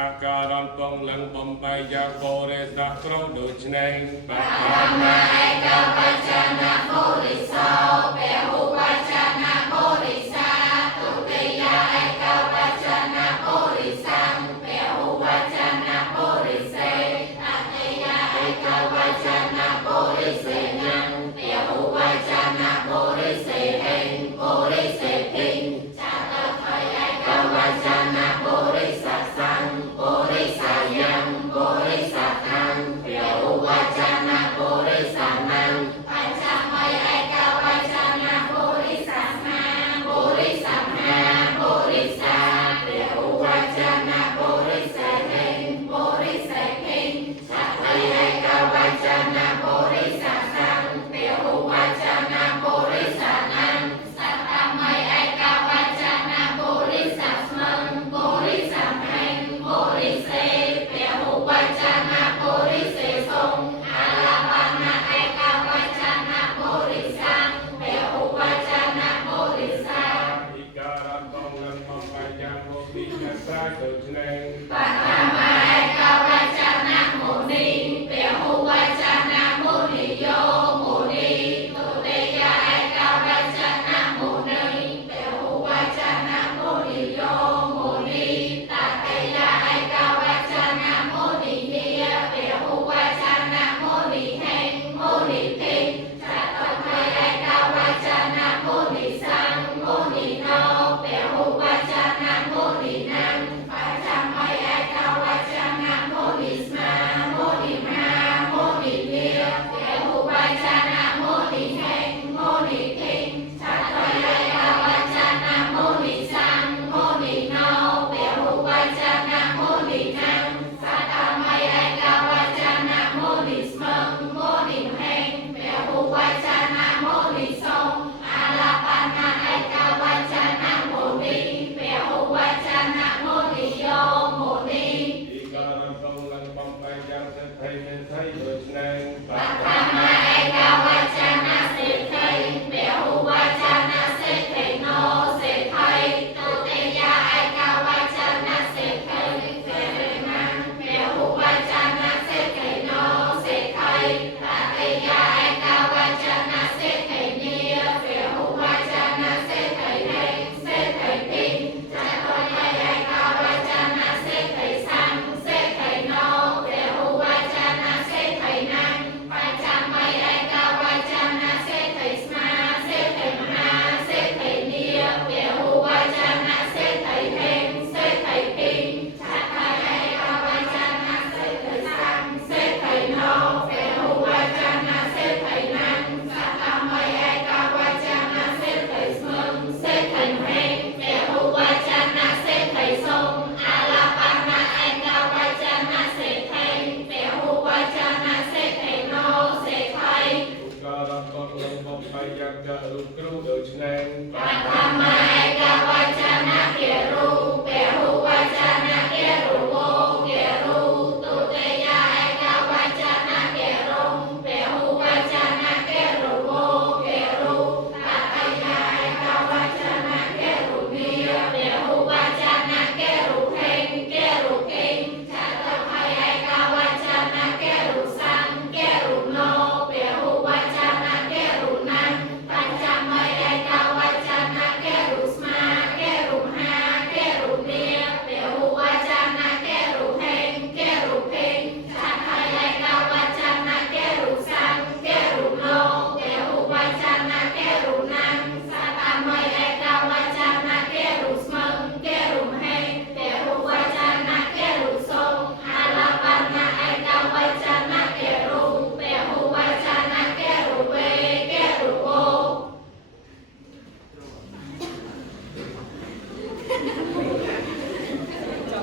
អាការំពងលឹងបំបីយ៉ាបរិស័កក្រុងដូចនេះបកម្មឯកបច្ចនៈបរិសោពហុបច្ចនៈបរិសាទុតិយឯកបច្ចនៈបរិស័ងពហុបច្ចនៈបរិសេតតិយឯកបច្ចនៈបរិសេញังពហុបច្ចនៈបរិសេហេងបរិសេភិញចតថយឯកបច្ចនៈបរិស័សੰបរិសាយ៉ាងបរិស័ថាំពហុបច្ចនៈបរិសាណាំបញ្ចមយឯកបច្ចនៈបរិសាស្មាបរិសាមហាបរិសាពហុបច្ចនៈបរិសេហេងបរិសេភិញចតថយឯកបច្ចនៈបរិសាសੰពហុបច្ចនៈបរិសាណាំសត្តមយឯកបច្ចនៈបរិសាស្មងបរិសាមហេងបរិសេពហុបច្ចនៈបរិសេសងអាលបណៈឯកបច្ចនៈបរិសាពហុបច្ចនៈបរិសាអ៊ីការំបងលំបំបញ្ញបរិយសាដូចនេះ